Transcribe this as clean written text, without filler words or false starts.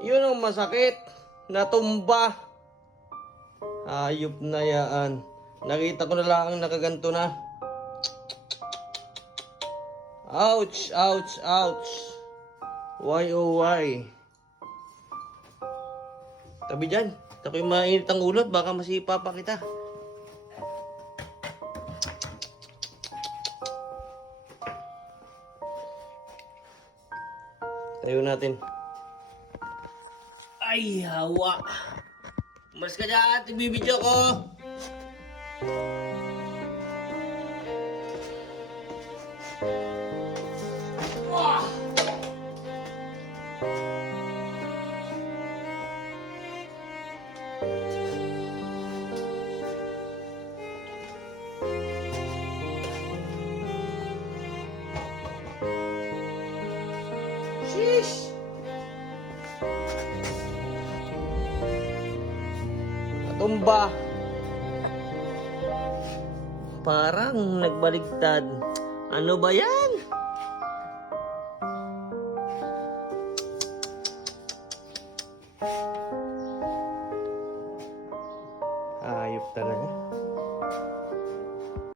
Yun ang masakit. Natumba. Ayop na yaan. Nakita ko na lang nakaganto na. Ouch, ouch, ouch. Why oh why? Tabi dyan. Ako'y mainit ang ulot. Baka masipa pa kita. Tayo natin. Ay, hawa. Mas ka dyan. Nagbibidyo ko. Wah! Sheesh! Natumba. Parang nagbaligtad. Ano ba yan? Ayop talaga.